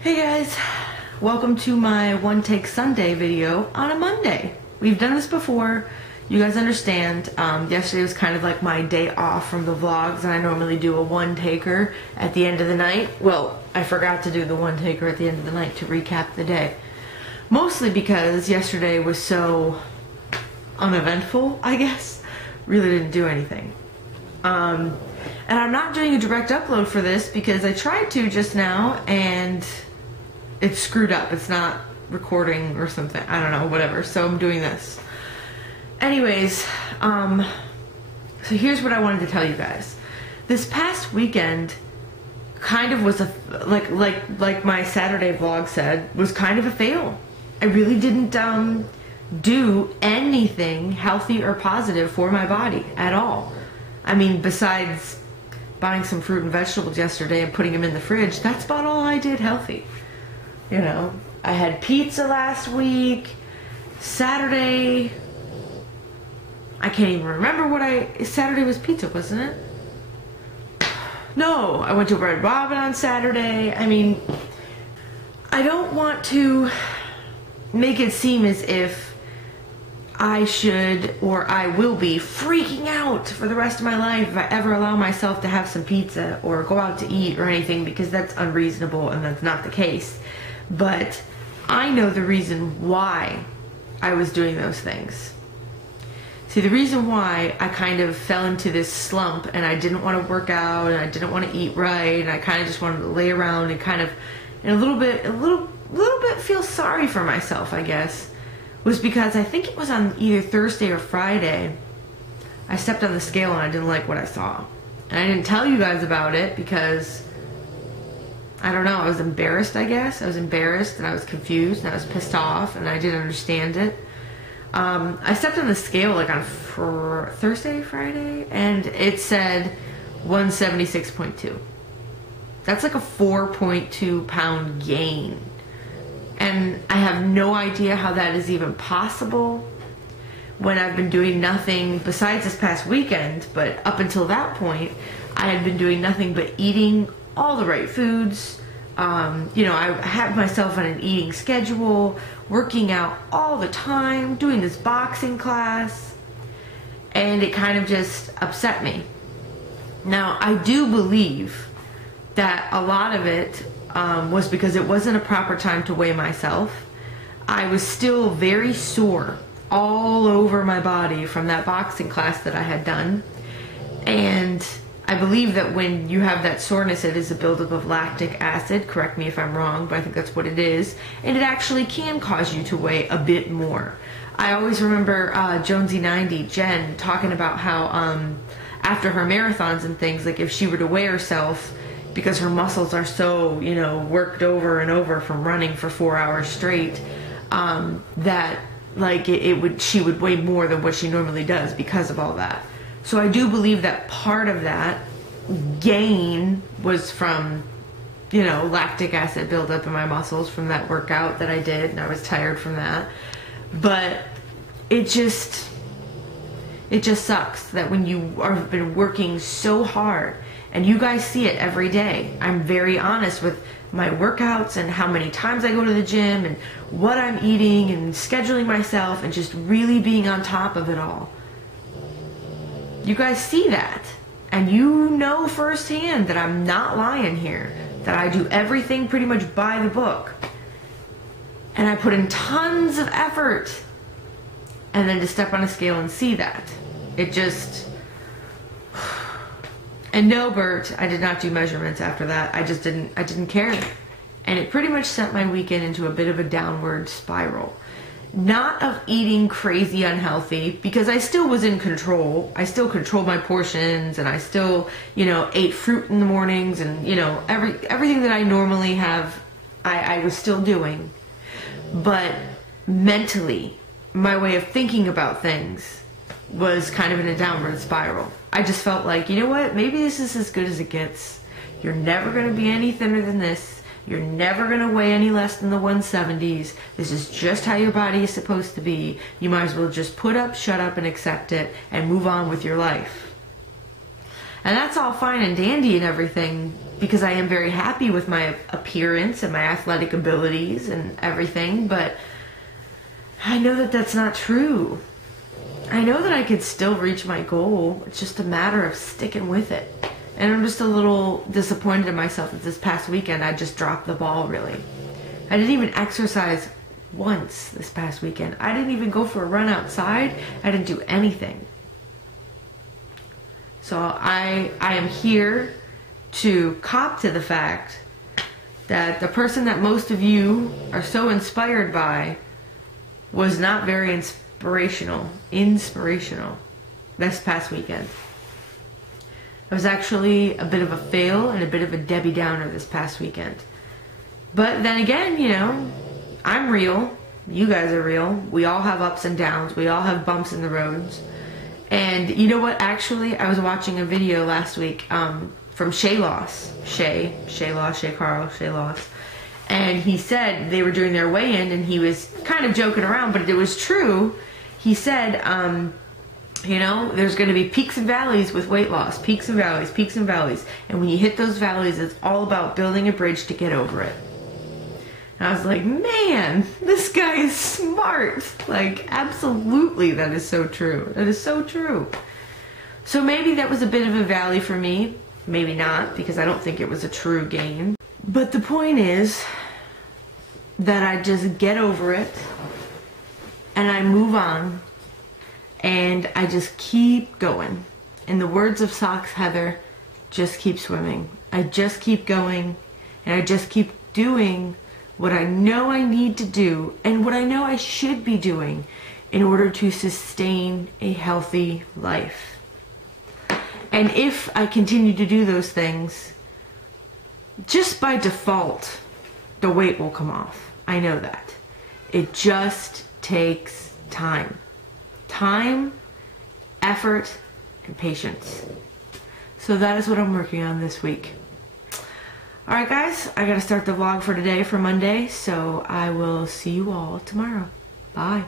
Hey guys, welcome to my One Take Sunday video on a Monday. We've done this before, you guys understand. Yesterday was kind of like my day off from the vlogs, and I normally do a one taker at the end of the night. Well, I forgot to do the one taker at the end of the night to recap the day. Mostly because yesterday was so uneventful, I guess. Really didn't do anything. And I'm not doing a direct upload for this because I tried to just now and it's screwed up. It's not recording or something. I don't know, whatever. So I'm doing this. Anyways, so here's what I wanted to tell you guys. This past weekend kind of was a, like my Saturday vlog said, was kind of a fail. I really didn't do anything healthy or positive for my body at all. I mean, besides buying some fruit and vegetables yesterday and putting them in the fridge, that's about all I did healthy. You know, I had pizza last week. Saturday, I can't even remember Saturday was pizza, wasn't it? No, I went to Red Robin on Saturday. I mean, I don't want to make it seem as if I should or I will be freaking out for the rest of my life if I ever allow myself to have some pizza or go out to eat or anything, because that's unreasonable and that's not the case. But I know the reason why I was doing those things. See, the reason why I kind of fell into this slump and I didn't want to work out and I didn't want to eat right and I kind of just wanted to lay around and kind of in a little bit feel sorry for myself, I guess, was because I think it was on either Thursday or Friday, I stepped on the scale and I didn't like what I saw. And I didn't tell you guys about it because, I don't know, I was embarrassed, I guess. I was embarrassed and I was confused and I was pissed off and I didn't understand it. I stepped on the scale like on Thursday, Friday, and it said 176.2. That's like a 4.2 pound gain. And I have no idea how that is even possible when I've been doing nothing besides this past weekend. But up until that point, I had been doing nothing but eating all the right foods. You know, I had myself on an eating schedule, working out all the time, doing this boxing class, and it kind of just upset me. Now, I do believe that a lot of it was because it wasn't a proper time to weigh myself. I was still very sore all over my body from that boxing class that I had done. And I believe that when you have that soreness, it is a buildup of lactic acid. Correct me if I'm wrong, but I think that's what it is. And it actually can cause you to weigh a bit more. I always remember Jonesy90, Jen, talking about how after her marathons and things, like if she were to weigh herself, because her muscles are so, you know, worked over and over from running for 4 hours straight, that like she would weigh more than what she normally does because of all that. So I do believe that part of that gain was from, you know, lactic acid buildup in my muscles from that workout that I did, and I was tired from that. But it just sucks that when you have been working so hard, and you guys see it every day. I'm very honest with my workouts and how many times I go to the gym and what I'm eating and scheduling myself and just really being on top of it all. You guys see that. And you know firsthand that I'm not lying here. That I do everything pretty much by the book. And I put in tons of effort. And then to step on a scale and see that. It just... And no, Bert, I did not do measurements after that. I didn't care. And it pretty much sent my weekend into a bit of a downward spiral. Not of eating crazy unhealthy, because I still was in control. I still controlled my portions, and I still, you know, ate fruit in the mornings, and, you know, everything that I normally have, I was still doing. But mentally, my way of thinking about things was kind of in a downward spiral. I just felt like, you know what, maybe this is as good as it gets. You're never going to be any thinner than this. You're never going to weigh any less than the 170s. This is just how your body is supposed to be. You might as well just put up, shut up, and accept it, and move on with your life. And that's all fine and dandy and everything because I am very happy with my appearance and my athletic abilities and everything, but I know that that's not true. I know that I could still reach my goal. It's just a matter of sticking with it. And I'm just a little disappointed in myself that this past weekend I just dropped the ball, really. I didn't even exercise once this past weekend. I didn't even go for a run outside. I didn't do anything. So I am here to cop to the fact that the person that most of you are so inspired by was not very inspirational this past weekend. It was actually a bit of a fail and a bit of a Debbie Downer this past weekend. But then again, you know, I'm real. You guys are real. We all have ups and downs. We all have bumps in the roads. And you know what? Actually, I was watching a video last week from Shay Loss. Shay Loss. And he said they were doing their weigh-in, and he was kind of joking around, but it was true. He said, you know, there's going to be peaks and valleys with weight loss. Peaks and valleys, peaks and valleys. And when you hit those valleys, it's all about building a bridge to get over it. And I was like, man, this guy is smart. Like, absolutely, that is so true. That is so true. So maybe that was a bit of a valley for me. Maybe not, because I don't think it was a true gain. But the point is that I just get over it and I move on and I just keep going. In the words of Socks Heather, just keep swimming. I just keep going and I just keep doing what I know I need to do and what I know I should be doing in order to sustain a healthy life. And if I continue to do those things, just by default, the weight will come off. I know that. It just takes time. Time, effort, and patience. So that is what I'm working on this week. Alright guys, I gotta start the vlog for today, for Monday, so I will see you all tomorrow. Bye.